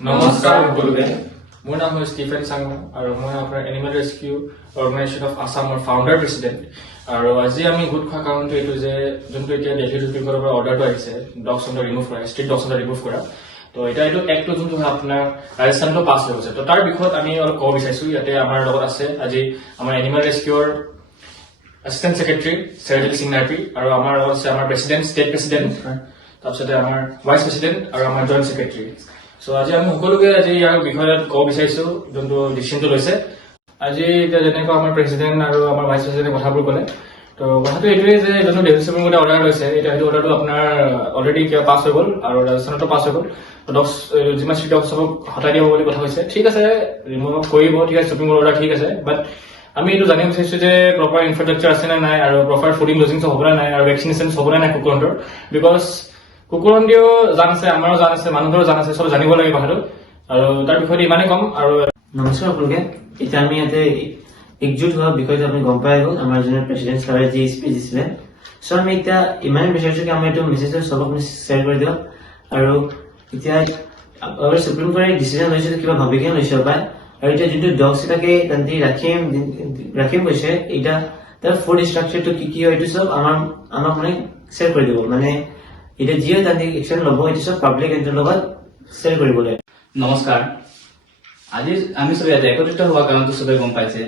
নমস্কাৰ সকলোকে মোৰ নাম হৈছে ষ্টিফেন চাংমা আৰু মই আপোনাৰ এনিমেল ৰেস্কিউ অৰ্গেনাইজেশ্যন অফ আছামৰ ফাউণ্ডাৰ প্ৰেচিডেণ্ট আৰু আজি আমি গোট খোৱা কাৰণটো এইটো যে যোনটো এতিয়া দিল্লী চুপ্ৰিম কোৰ্টৰ পৰা অৰ্ডাৰটো আহিছে ডগ চেণ্টাৰ ৰিমুভ কৰা ষ্ট্ৰীট ডগ চেণ্টাৰ ৰিমুভ কৰা তো এতিয়া এইটো এক্টটো যোনটো হয় আপোনাৰ ৰাজস্থানতো পাছ হৈ গৈছে তো তাৰ বিষয়ত আমি অলপ ক'ব বিচাৰিছো ইয়াতে আমাৰ লগত আছে আজি আমাৰ এনিমেল ৰেস্কিউৰ এছিষ্টেণ্ট ছেক্ৰেটাৰী চেৰিল সিং নাৰ্পি আৰু আমাৰ লগত আছে আমাৰ প্ৰেচিডেণ্ট ষ্টেট প্ৰেচিডেণ্ট তাৰপিছতে আমাৰ ভাইচ প্ৰেচিডেণ্ট আৰু আমাৰ জইণ্ট ছেক্ৰেটাৰী সো আজি আমি সকলোকে আজি ইয়াৰ বিষয়ত ক'ব বিচাৰিছো যোনটো ডিচিশ্যনটো লৈছে আজি এতিয়া যেনেকুৱা আমাৰ প্ৰেচিডেণ্ট আৰু আমাৰ ভাইচ প্ৰেচিডেণ্টে কথাবোৰ ক'লে তো কথাটো এইটোৱে যে যোনটো দিল্লী চুপ্ৰিম কোৰ্টে অৰ্ডাৰ লৈছে এতিয়া সেইটো অৰ্ডাৰটো আপোনাৰ অলৰেডি কিবা পাছ হৈ গ'ল আৰু ৰাজস্থানতো পাছ হৈ গ'ল ডগছ যিমান ষ্ট্ৰীট ডগছ চবক হটাই দিব বুলি কথা হৈছে ঠিক আছে ৰিমুভ কৰিব ঠিক আছে চুপ্ৰিম কোৰ্ট অৰ্ডাৰ ঠিক আছে বাট আমি এইটো জানিব বিচাৰিছো যে প্ৰপাৰ ইনফ্ৰাষ্ট্ৰাকচাৰ আছে নে নাই আৰু প্ৰপাৰ ফুডিং লজিং হ'ব নে নাই আৰু ভেকচিনেশ্যন হ'ব নে নাই কুকুৰহঁতৰ বিকজ কুকুৰহঁতেও জান আছে আমাৰো জান আছে মানুহৰো জান আছে চব জানিব লাগে কথাটো আৰু তাৰ বিষয়টো ইমানেই কম আৰু নমস্কাৰ সকলোকে এতিয়া আমি ইয়াতে একজুট হোৱা বিষয়টো আপুনি গম পাই গ'ল আমাৰ যোনে প্ৰেচিডেণ্ট ছাৰে যি স্পীচ দিছিলে চ' আমি এতিয়া ইমানেই বিচাৰিছো কি আমি এইটো মেছেজটো চবক শ্বেয়াৰ কৰি দিয়ক আৰু এতিয়া আমাৰ চুপ্ৰিম কোৰ্টে ডিচিজন লৈছে কিবা ভাবি কিনে লৈছে পায় আৰু এতিয়া যোনটো ডগছ এটাকে তান্তি ৰাখিম কৈছে এতিয়া তাৰ ফুড ষ্ট্ৰাকচাৰটো কি হয় এইটো চব আমাক মানে শ্বেয়াৰ কৰি দিব মানে এতিয়া যিয়ে তান্তি একশ্যন ল'ব এইটো চব পাব্লিক এণ্টৰ লগত শ্বেয়াৰ কৰিবলৈ নমস্কাৰ আজি আমি সবে ইয়াতে একত্ৰিত হোৱা কাৰণটো সবে গম পাইছে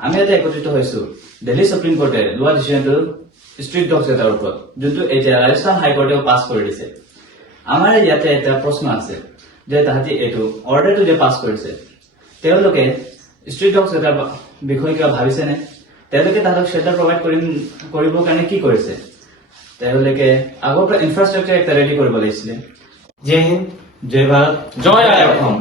আমি ইয়াতে একত্ৰিত হৈছো দিল্লী সুপ্ৰিম কোৰ্টে লোৱা ডিচিজনটো ষ্ট্ৰীট ডগছ এটাৰ ওপৰত যোনটো এতিয়া ৰাজস্থান হাইকোৰ্টেও পাছ কৰি দিছে আমাৰ ইয়াতে এটা প্ৰশ্ন আছে যে তাহাঁতি এইটো অৰ্ডাৰটো যে পাছ কৰিছে তেওঁলোকে ষ্ট্ৰীট ডগছ এটাৰ বিষয়ে কিবা ভাবিছেনে তেওঁলোকে তাহাঁতক শ্বেল্টাৰ প্ৰভাইড কৰিবৰ কাৰণে কি কৰিছে তেওঁলোকে আগৰ পৰা ইনফ্ৰাষ্ট্ৰাকচাৰ এটা ৰেডি কৰিব লাগিছিলে জয় হিন্দ জয় ভাৰত জয় আই অসম